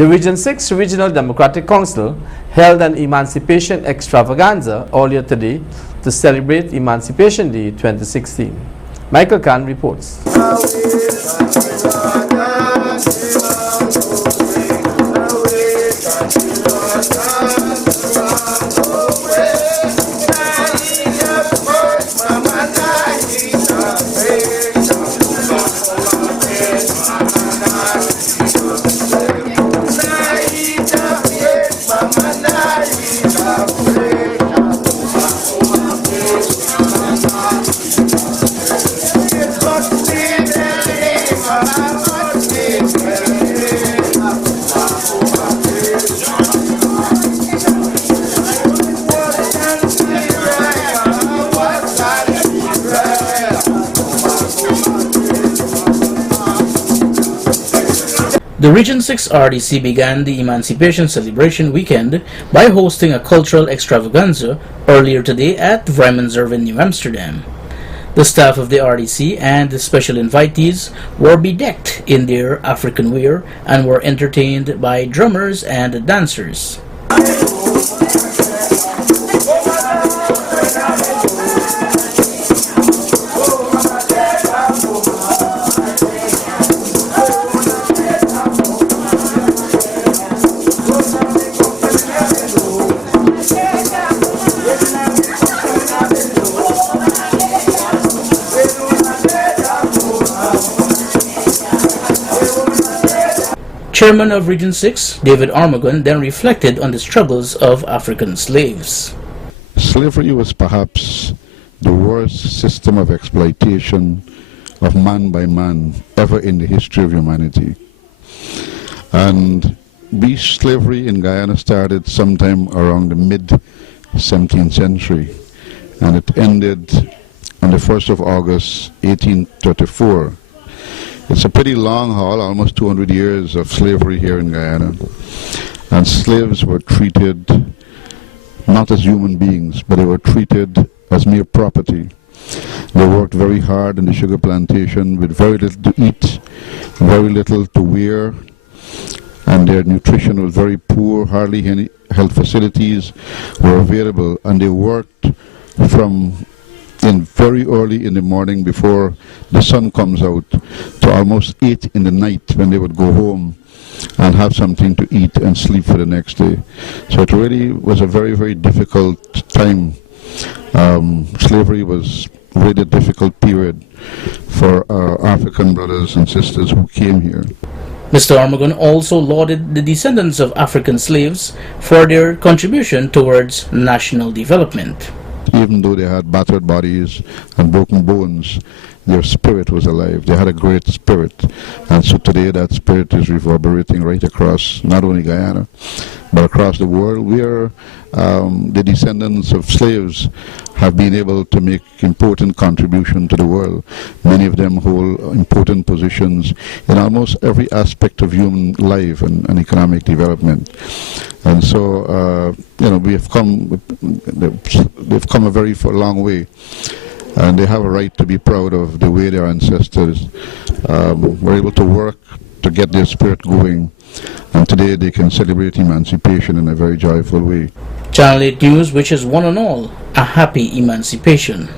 The Region 6 Regional Democratic Council held an Emancipation Extravaganza earlier today to celebrate Emancipation Day 2016. Michael Khan reports. The Region 6 RDC began the Emancipation Celebration weekend by hosting a cultural extravaganza earlier today at Vrijmenserven, New Amsterdam. The staff of the RDC and the special invitees were bedecked in their African wear and were entertained by drummers and dancers. Chairman of Region 6, David Armagon, then reflected on the struggles of African slaves. Slavery was perhaps the worst system of exploitation of man by man ever in the history of humanity. And slavery in Guyana started sometime around the mid-17th century, and it ended on the 1st of August 1834. It's a pretty long haul, almost 200 years of slavery here in Guyana. And slaves were treated not as human beings, but they were treated as mere property. They worked very hard in the sugar plantation with very little to eat, very little to wear, and their nutrition was very poor. Hardly any health facilities were available, and they worked from very early in the morning before the sun comes out to almost 8 in the night, when they would go home and have something to eat and sleep for the next day. So it really was a very, very difficult time. Slavery was a really difficult period for our African brothers and sisters who came here. Mr. Armagon also lauded the descendants of African slaves for their contribution towards national development. Even though they had battered bodies and broken bones, their spirit was alive. They had a great spirit. And so today that spirit is reverberating right across not only Guyana, but across the world, where the descendants of slaves have been able to make important contribution to the world. Many of them hold important positions in almost every aspect of human life and economic development. And so, they've come a very long way, and they have a right to be proud of the way their ancestors were able to work to get their spirit going, and today they can celebrate emancipation in a very joyful way. Channel 8 News wishes one and all a happy emancipation.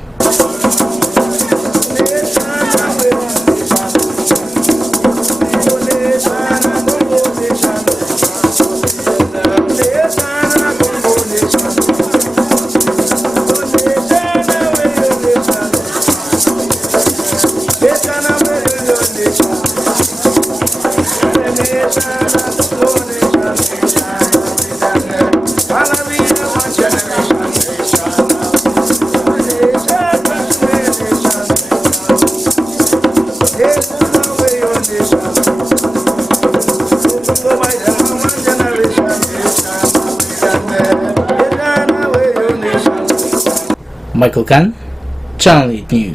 Michael Khan, Channel 8 News.